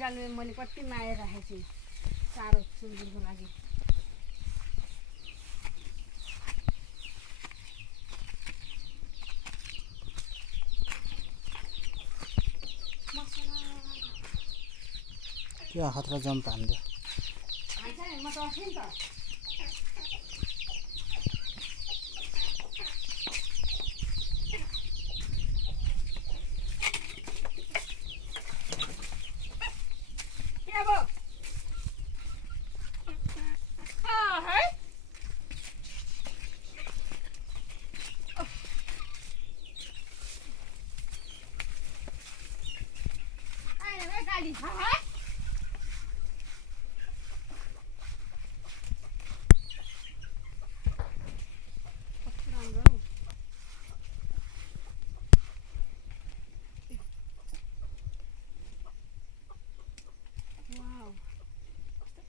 बिरालो मैले कति माया राखेको छु चारो सुँगुरको लागि क्या खतरा जम्प हान्दियो म त अस्ति नि त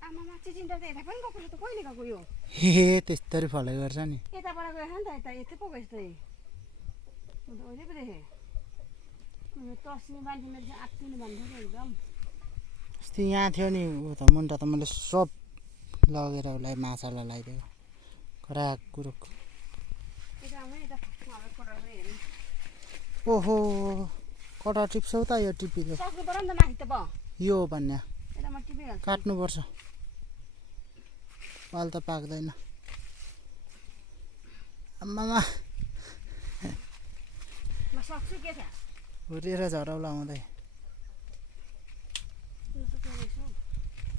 आमामा चिचिन्डा त यता पनि गएको त कहिले गएको यो त्यस्तरी फलै गर्छ नि यताबाट गएछ नि त यता यतै पो गएछ त म त अहिले पो देखेँ तस्ने मान्छे मेरो चाहिँ आत्तिनु भन्थ्यो एकदम अस्ति यहाँ थियो नि ऊ त मुन्टा त मैले सब लगेर उसलाई माछालाई लगाइदिएको खराक कुरुक ओहो कटा टिप्छौ त यो टिपीले सक्नु पर्यो नि त माथि त भयो यो भन्ने यता म टिपिहाल्छु काट्नुपर्छ पाल त पाक्दैन आम्मामा म सक्छु के थाहा हुरेर झरौला आउँदै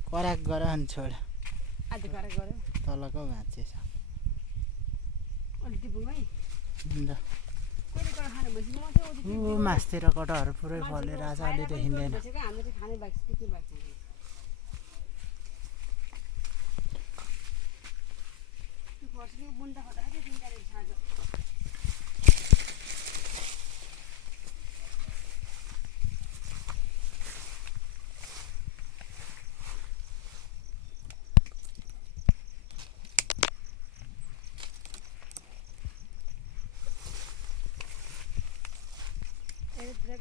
कराक गर अनि छोड आधी गरेर गऱ्यो तलको भाँचिएछ अलि टिपौँ है अन्त कहिले कटा खाने भइसक्यो म चाहिँ ऊ मासतिर कटाहरू पुरै फलेर आज अलि देखिँदैन भइसक्यो हाम्रो चाहिँ खाने बाइक टिप्ने बाइक फर्सी बुन्दा खोज्दाखेरि तिनवटा साँझ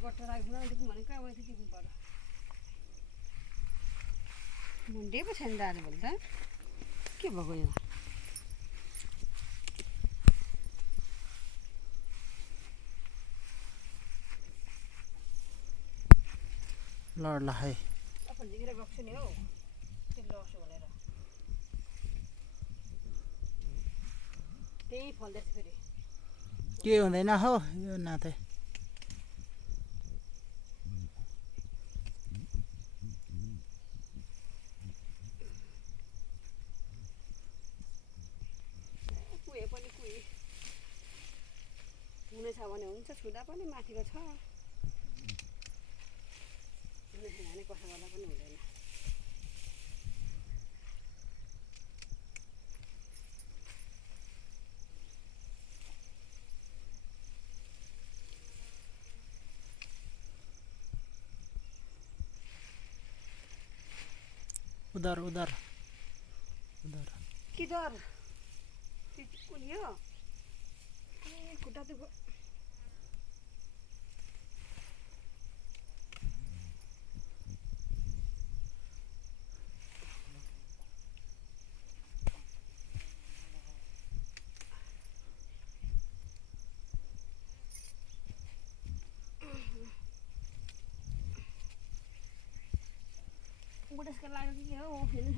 गट्टा राख्दैन भनेदेखि भनेको अब यति टिप्नु पर्यो मुन्डे पो छैन त आज भोलि त के भएको यो लड्ला है अपन झिकेर गएको छु नि हौ त्यो लड्छु भनेर त्यही फल्दैछ फेरि के हुँदैन हो यो नाथे हुने छ भने हुन्छ छुँदा पनि माथिको छ हुने छैन भने कसो गर्दा पनि हुँदैन उधर उधर उधर किधर कुन यो ए खुट्टा त बुढेसको लाग्यो कि के हो फेरि